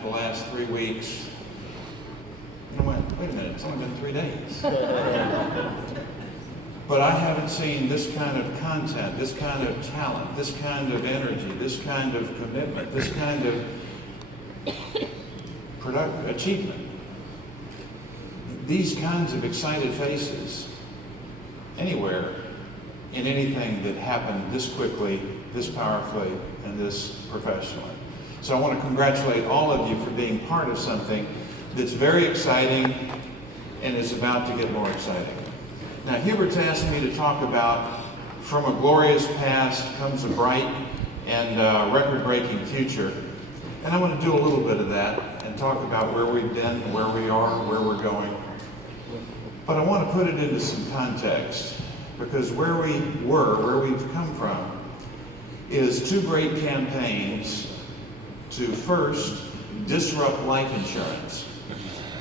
after the last 3 weeks, and I went, wait a minute, it's only been 3 days. But I haven't seen this kind of content, this kind of talent, this kind of energy, this kind of commitment, this kind of achievement. These kinds of excited faces anywhere in anything that happened this quickly, this powerfully, and this professionally. So I want to congratulate all of you for being part of something that's very exciting and is about to get more exciting. Now, Hubert's asked me to talk about from a glorious past comes a bright and record-breaking future. And I want to do a little bit of that and talk about where we've been, where we are, where we're going. But I want to put it into some context, because where we were, where we've come from, is 2 great campaigns to first disrupt life insurance.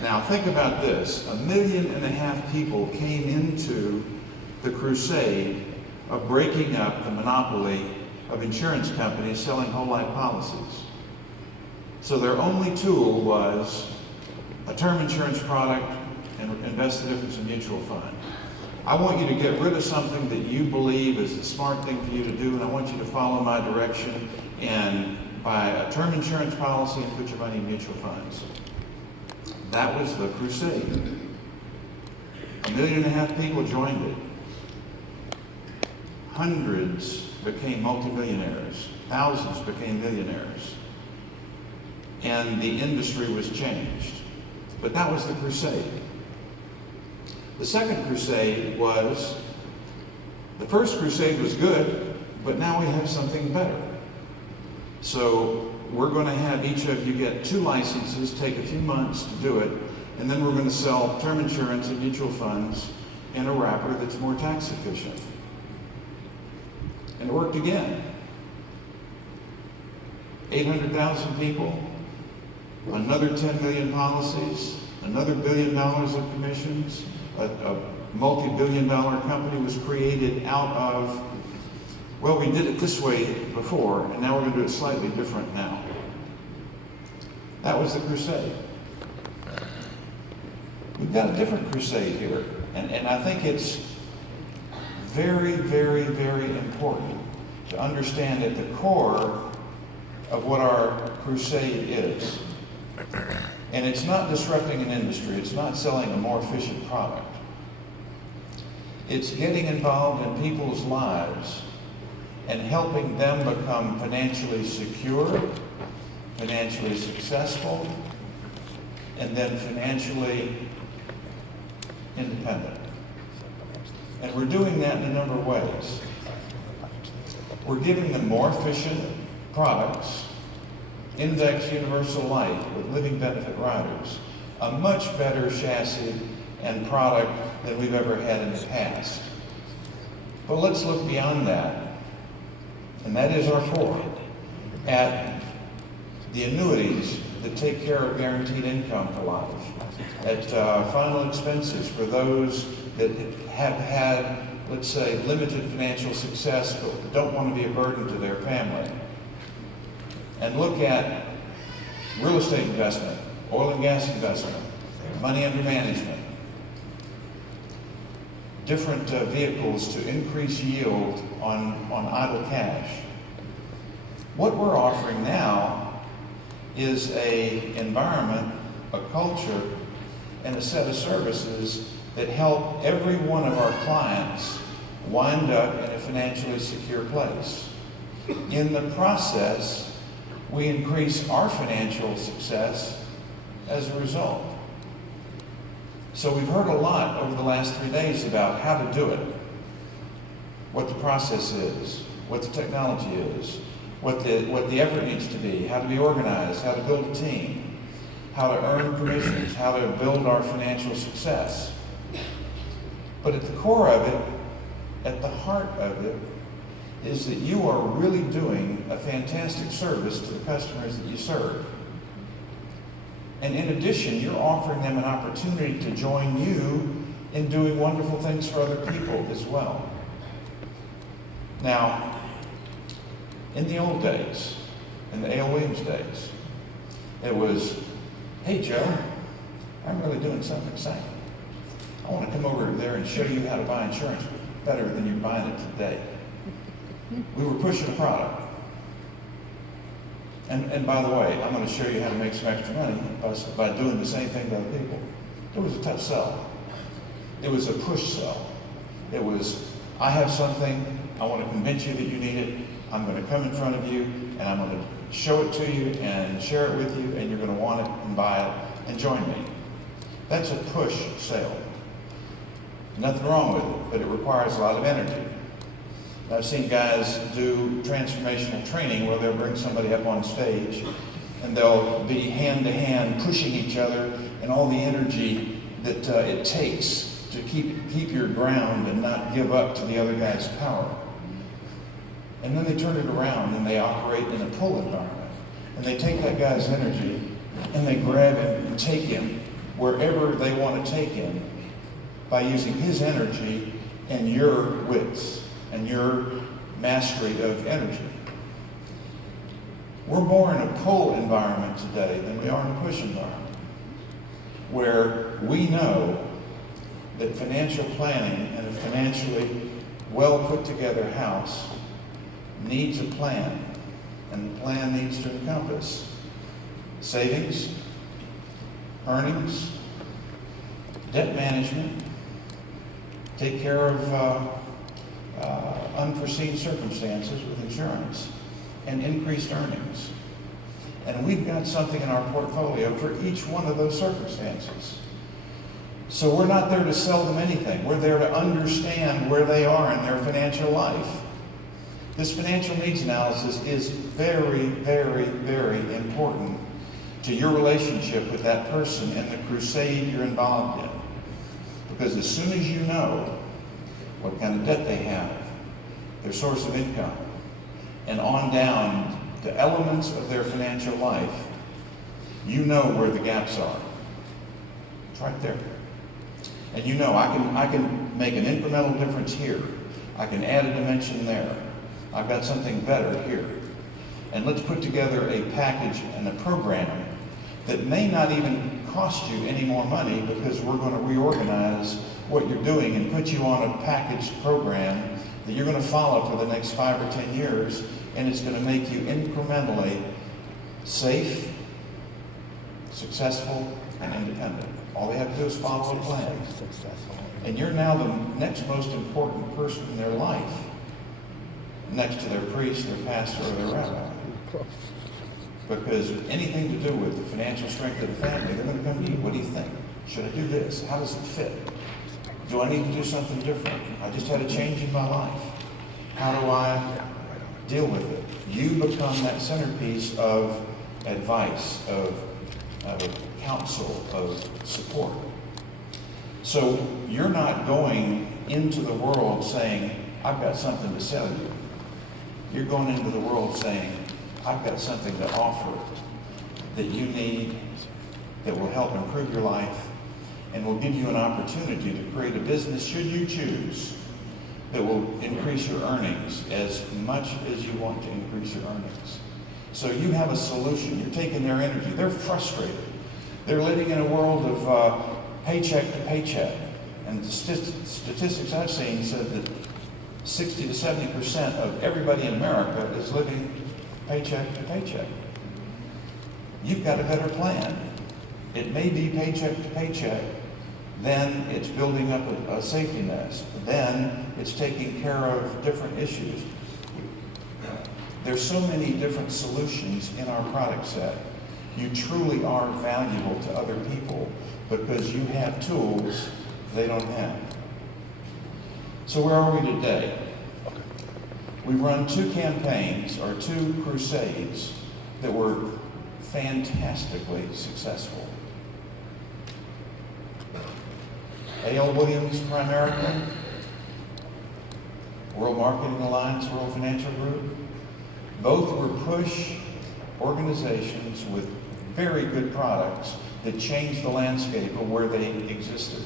Now think about this, 1.5 million people came into the crusade of breaking up the monopoly of insurance companies selling whole life policies. So their only tool was a term insurance product and invest the difference in mutual fund. I want you to get rid of something that you believe is the smart thing for you to do, and I want you to follow my direction and buy a term insurance policy and put your money in mutual funds. That was the crusade. 1.5 million people joined it. Hundreds became multimillionaires. Thousands became millionaires. And the industry was changed. But that was the crusade. The second crusade was, the first crusade was good, but now we have something better. So we're going to have each of you get 2 licenses, take a few months to do it, and then we're going to sell term insurance and mutual funds in a wrapper that's more tax efficient. And it worked again. 800,000 people, another 10 million policies, another $1 billion of commissions, a multi-billion-dollar company was created out of, well, we did it this way before, and now we're going to do it slightly different now. That was the crusade. We've got a different crusade here, and I think it's very, very, very important to understand at the core of what our crusade is. And it's not disrupting an industry, it's not selling a more efficient product. It's getting involved in people's lives and helping them become financially secure, financially successful, and then financially independent. And we're doing that in a number of ways. We're giving them more efficient products, index universal life with living benefit riders, a much better chassis and product than we've ever had in the past. But let's look beyond that, and that is our core, at the annuities that take care of guaranteed income for life, at final expenses for those that have had, let's say, limited financial success but don't want to be a burden to their family. And look at real estate investment, oil and gas investment, money under management, different vehicles to increase yield on idle cash. What we're offering now is an environment, a culture, and a set of services that help every one of our clients wind up in a financially secure place. In the process, we increase our financial success as a result. So we've heard a lot over the last 3 days about how to do it, what the process is, what the technology is, what the effort needs to be, how to be organized, how to build a team, how to earn commissions, how to build our financial success. But at the core of it, at the heart of it, is that you are really doing a fantastic service to the customers that you serve. And in addition, you're offering them an opportunity to join you in doing wonderful things for other people as well. Now, in the old days, in the A.L. Williams days, It was, hey Joe, I'm really doing something exciting. I want to come over there and show you how to buy insurance better than you're buying it today. We were pushing a product. And by the way, I'm going to show you how to make some extra money by doing the same thing to other people. It was a tough sell. It was a push sell. It was, I have something, I want to convince you that you need it, I'm going to come in front of you, and I'm going to show it to you and share it with you, and you're going to want it and buy it and join me. That's a push sale. Nothing wrong with it, but it requires a lot of energy. I've seen guys do transformational training where they'll bring somebody up on stage and they'll be hand-to-hand pushing each other, and all the energy that it takes to keep your ground and not give up to the other guy's power. And then they turn it around and they operate in a pull environment. And they take that guy's energy and they grab him and take him wherever they want to take him by using his energy and your wits and your mastery of energy. We're more in a pull environment today than we are in a push environment, where we know that financial planning and a financially well put together house needs a plan, and the plan needs to encompass savings, earnings, debt management, take care of unforeseen circumstances with insurance, and increased earnings. And we've got something in our portfolio for each one of those circumstances. So we're not there to sell them anything. We're there to understand where they are in their financial life. This financial needs analysis is very, very, very important to your relationship with that person and the crusade you're involved in. Because as soon as you know what kind of debt they have, their source of income, and on down to elements of their financial life, you know where the gaps are. It's right there. And you know, I can make an incremental difference here. I can add a dimension there. I've got something better here. And let's put together a package and a program that may not even cost you any more money, because we're going to reorganize what you're doing and put you on a packaged program that you're going to follow for the next 5 or 10 years, and it's going to make you incrementally safe, successful, and independent. All they have to do is follow a plan. And you're now the next most important person in their life, next to their priest, their pastor, or their rabbi. Because anything to do with the financial strength of the family, they're going to come to you. What do you think? Should I do this? How does it fit? Do I need to do something different? I just had a change in my life. How do I deal with it? You become that centerpiece of advice, of counsel, of support. So you're not going into the world saying, I've got something to sell you. You're going into the world saying, I've got something to offer that you need, that will help improve your life, and will give you an opportunity to create a business, should you choose, that will increase your earnings as much as you want to increase your earnings. So you have a solution. You're taking their energy. They're frustrated. They're living in a world of paycheck to paycheck. And the statistics I've seen said that 60 to 70% of everybody in America is living paycheck to paycheck. You've got a better plan. It may be paycheck to paycheck, then it's building up a safety nest, then it's taking care of different issues. There's so many different solutions in our product set. You truly are valuable to other people because you have tools they don't have. So where are we today? We've run 2 campaigns, or 2 crusades, that were fantastically successful. A.L. Williams Primerica, World Marketing Alliance, World Financial Group, both were push organizations with very good products that changed the landscape of where they existed.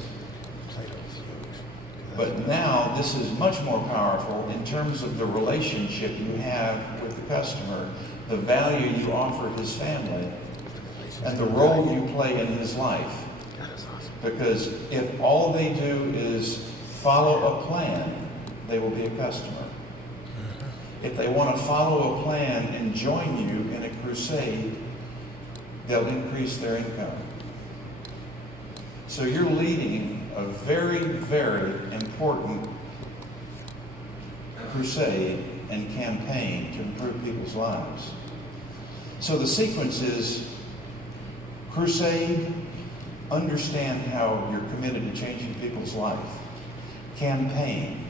But now this is much more powerful in terms of the relationship you have with the customer, the value you offer his family, and the role you play in his life. Because if all they do is follow a plan, they will be a customer. If they want to follow a plan and join you in a crusade, they'll increase their income. So you're leading a very, very important crusade and campaign to improve people's lives. So the sequence is crusade, understand how you're committed to changing people's life. Campaign,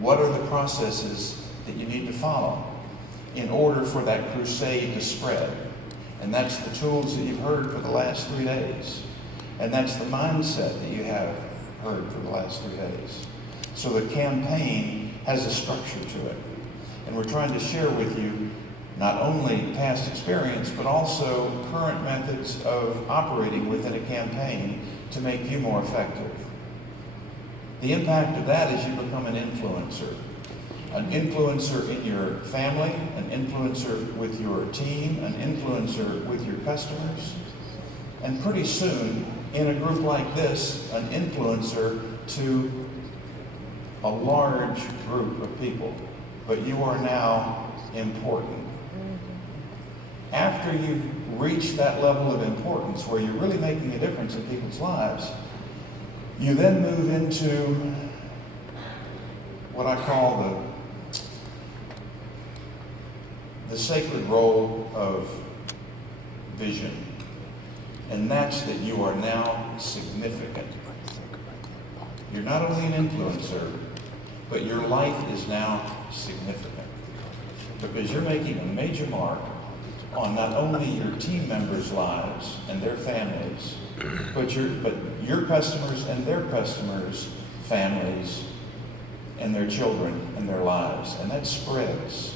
what are the processes that you need to follow in order for that crusade to spread? And that's the tools that you've heard for the last 3 days. And that's the mindset that you have heard for the last 3 days. So the campaign has a structure to it. And we're trying to share with you not only past experience, but also current methods of operating within a campaign to make you more effective. The impact of that is you become an influencer. An influencer in your family, an influencer with your team, an influencer with your customers, and pretty soon, in a group like this, an influencer to a large group of people. But you are now important. After you've reached that level of importance where you're really making a difference in people's lives, you then move into what I call the sacred role of vision. And that's that you are now significant. You're not only an influencer, but your life is now significant. Because you're making a major mark on not only your team members' lives and their families, but your customers and their customers' families and their children and their lives. And that spreads.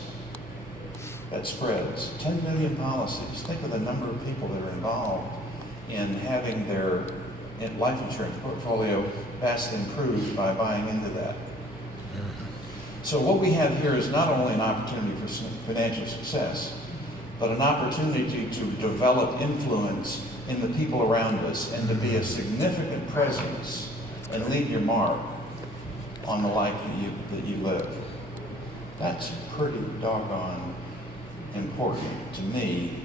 That spreads. 10 million policies. Think of the number of people that are involved in having their life insurance portfolio vastly improved by buying into that. So what we have here is not only an opportunity for financial success, but an opportunity to develop influence in the people around us and to be a significant presence and leave your mark on the life that you live. That's pretty doggone important to me,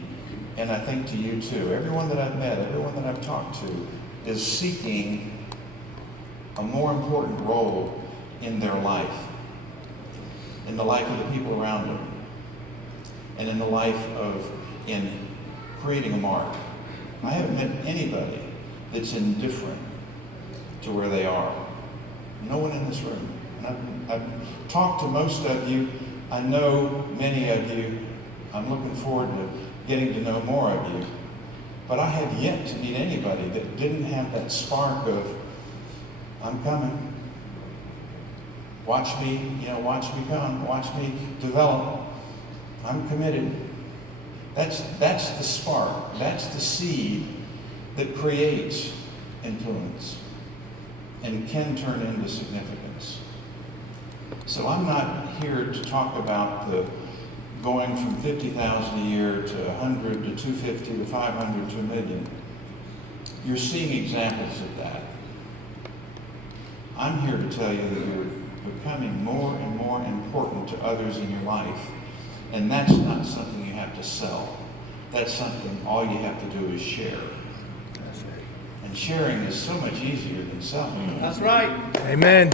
and I think to you too. Everyone that I've met, everyone that I've talked to is seeking a more important role in their life, in the life of the people around them, and in the life in creating a mark. I haven't met anybody that's indifferent to where they are. No one in this room. And I've talked to most of you. I know many of you. I'm looking forward to getting to know more of you. But I have yet to meet anybody that didn't have that spark of, I'm coming. Watch me come. Watch me develop. I'm committed. That's the spark. That's the seed that creates influence and can turn into significance. So I'm not here to talk about the going from 50,000 a year to 100 to 250 to 500 to 1 million. You're seeing examples of that. I'm here to tell you that you're becoming more and more important to others in your life. And that's not something you have to sell. That's something all you have to do is share. And sharing is so much easier than selling. That's right. Amen.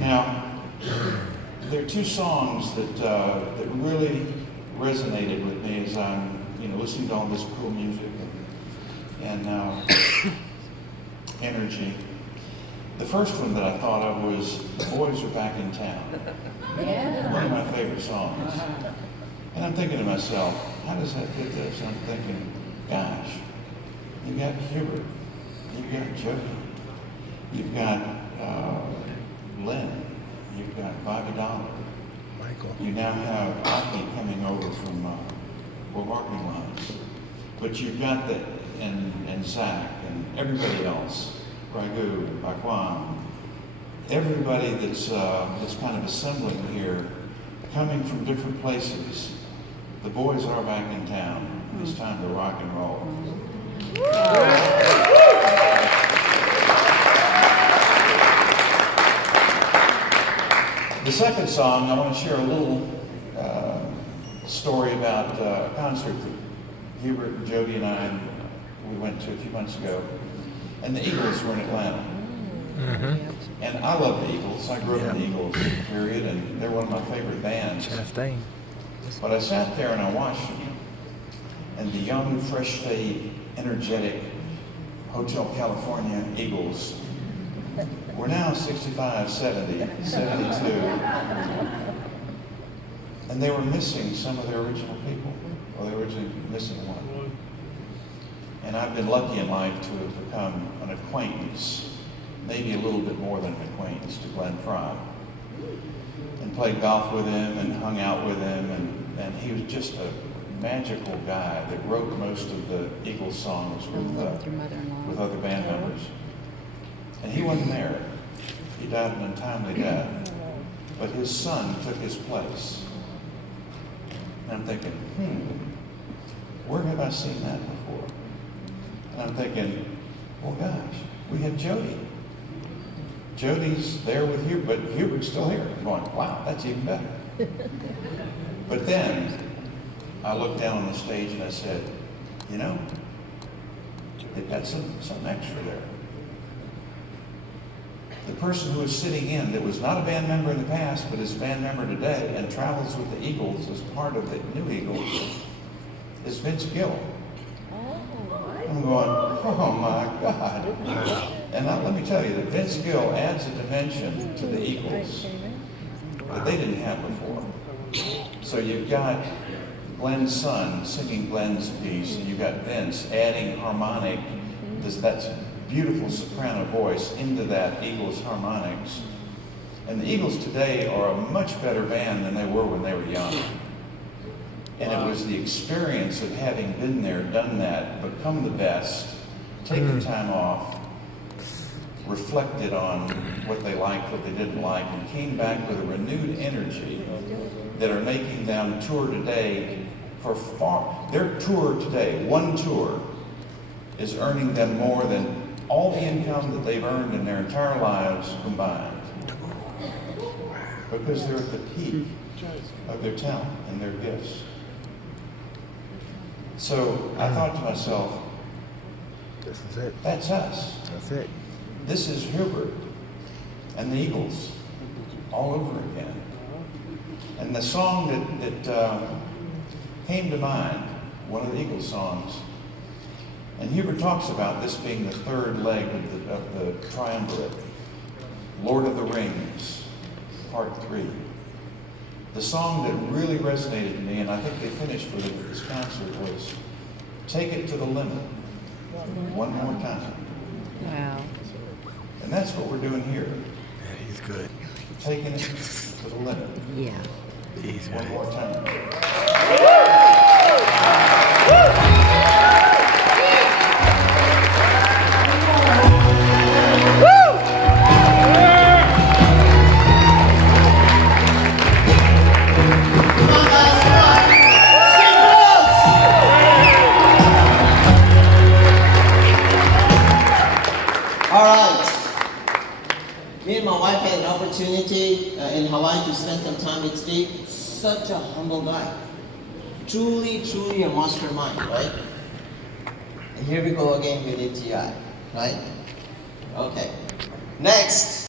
Now, there are two songs that really resonated with me as I'm listening to all this cool music and energy. The first one that I thought of was "The Boys Are Back in Town." Yeah. One of my favorite songs. And I'm thinking to myself, how does that fit this? I'm thinking, gosh, you've got Hubert, you've got Jody, you've got Lynn, you've got Bobby Dollar. Michael. You now have Aki coming over from marketing lines. But you've got and Zach and everybody else, Ragu, Bakwan, everybody that's kind of assembling here coming from different places. The boys are back in town. It's time to rock and roll. The second song, I want to share a little story about a concert that Hubert and Jody and I we went to a few months ago, and the Eagles were in Atlanta. And I love the Eagles. I grew up in the Eagles, period, and they're one of my favorite bands. But I sat there and I watched them, and the young, fresh-faced, energetic Hotel California Eagles were now 65, 70, 72. And they were missing some of their original people. Well, they were originally missing one. And I've been lucky in life to have become an acquaintance, maybe a little bit more than an acquaintance, to Glenn Fry. And played golf with him and hung out with him, and he was just a magical guy that wrote most of the Eagles songs with other band members. And he wasn't there. He died an untimely death. But his son took his place. And I'm thinking, where have I seen that before? And I'm thinking, well, gosh, we had Jody. Jody's there with Hubert, but Hubert's still here. I'm going, wow, that's even better. But then I looked down on the stage and I said, you know, they've got something extra there. The person who was sitting in that was not a band member in the past, but is a band member today and travels with the Eagles as part of the new Eagles is Vince Gill. I'm going, oh my God. And now, let me tell you that Vince Gill adds a dimension to the Eagles that they didn't have before. So you've got Glenn's son singing Glenn's piece, and you've got Vince adding harmonic, that's beautiful soprano voice into that Eagles harmonics. And the Eagles today are a much better band than they were when they were young. And it was the experience of having been there, done that, become the best, taken time off, reflected on what they liked, what they didn't like, and came back with a renewed energy that are making them tour today their tour today, one tour, is earning them more than all the income that they've earned in their entire lives combined. Because they're at the peak of their talent and their gifts. So I thought to myself, this is it. That's us. That's it. This is Hubert and the Eagles all over again. And the song that came to mind, one of the Eagles songs, and Hubert talks about this being the third leg of the triumvirate, Lord of the Rings, Part 3. The song that really resonated to me, and I think they finished with it at this concert, was Take It to the Limit, one more time. Wow. And that's what we're doing here. Yeah, he's good. Taking it to the limit. Yeah. He's One good. more time. Me and my wife had an opportunity in Hawaii to spend some time with Steve. Such a humble guy. Truly, truly a mastermind, right? And here we go again with HGI, right? Okay. Next.